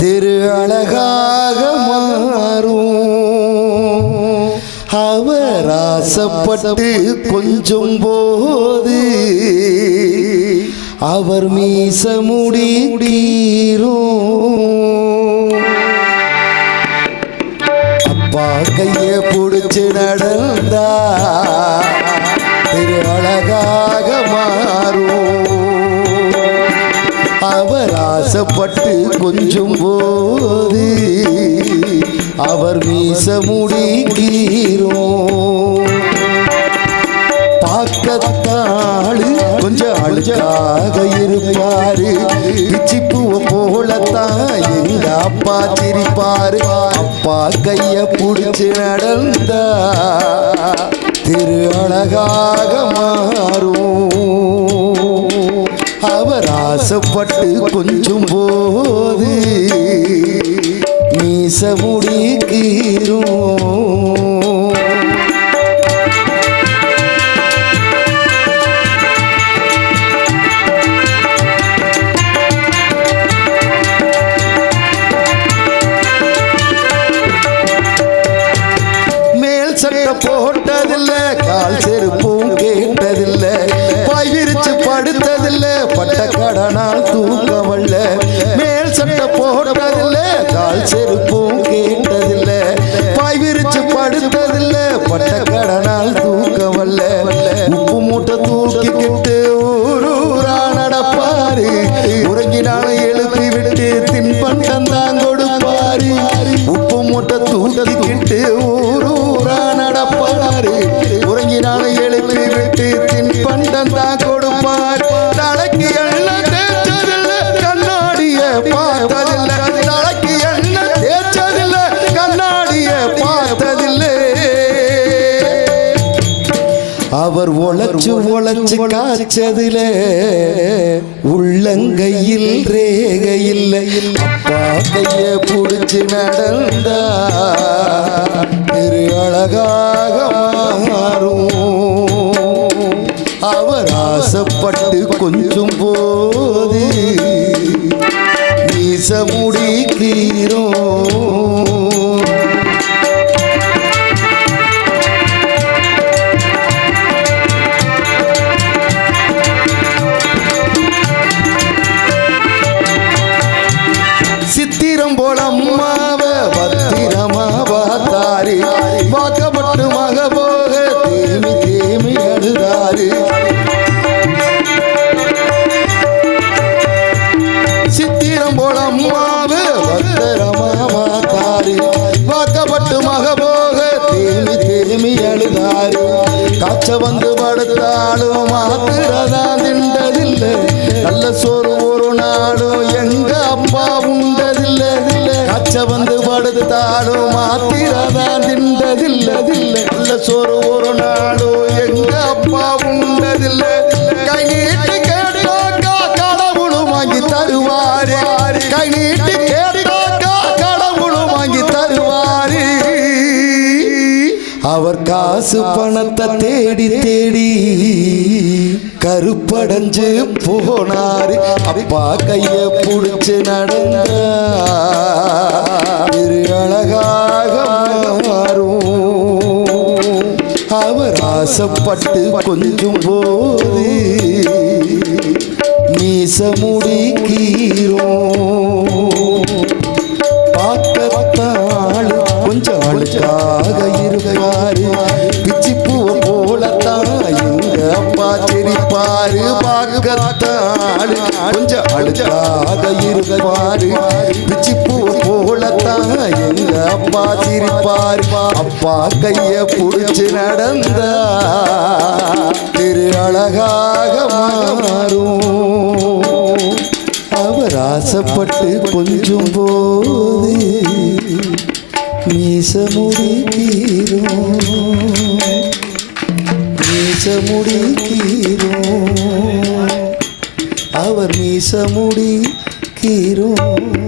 திரு அழகாக மாறும். அவர் ஆசைப்பட்டு கொஞ்சம் போது அவர் மீச முடி முடிக்கிறோம் அப்பா கைய பிடிச்சு நடந்தா திரு அழகாக மாறும். அவர் ஆசைப்பட்டு கொஞ்சம் போது அவர் மீச முடிக்கிறோம் பார்க்கத்தாளு கொஞ்சம் அழுக்காக இருப்பாரு. பிச்சிப்புவ போலத்தான் எங்க அப்பா சிரிப்பாரு. அப்பா கைய பிடிச்சு நடந்தா திரு அழகாக மாறும். ஆசைப்பட்டு கொஞ்சம் போது மீச முடிக்கீரும் மேல் சட்டை போட்டதில்ல கால் செருப்பும் கேட்டதில்லை. பாய் படுத்தது கடனால் தூக்க வல்ல மேல் சட்டை போட்டதில்ல கால் செருப்பும் கேட்டதில்ல. பாய் விரிச்சு படுத்ததில்ல பட்ட கடனால் தூக்க வல்ல உப்பு மூட்டை தூக்கிக்கிட்டு அவர் உழைச்சு உழைச்சு காய்ச்சதில உள்ளங்கையில் ரேகையில் அப்பா கைய புடிச்சு நடந்தா திரு அழகாக மாறும். அவர் ஆசைப்பட்டு கொஞ்சம் போது நாளும் மாத்திரதா திண்டதில்லை நல்ல சோறு ஒரு நாளும் எங்க அப்பா உண்டதில்லை. கச்ச வந்து படுது தாளும் மாத்திரதா திண்டதில்லை நல்ல சோறு ஒரு நாளும் எங்க அப்பா உண்டதில்லை. கை நீட்டு கேட்டாக்கா கடவுளும் வாங்கி தருவாரு. கை நீட்டு கேட்டாக்கா காசு பணத்தை தேடி தேடி கருப்படைஞ்சு போனாரு. அப்பா கைய புடிச்சு நடந்த திரு அழகாக மாறும். அவர் ஆசைப்பட்டு கொஞ்சம் போது மீச முடிக்கிறோம் பார்க்கத்தாள் கொஞ்சம் அழுக்காத இருப்பாரு பிச்சி பூவை போலத்தான் எங்க அப்பா சிரிப்பார். அப்பா கைய புடிச்சு நடந்த திரு அழகாக மாறும். அவர் ஆசைப்பட்டு கொஞ்சம் போது மீச முடிக்கிறோம் மீச முடிக்கிறோம் அவர் முடிக்கிறோம்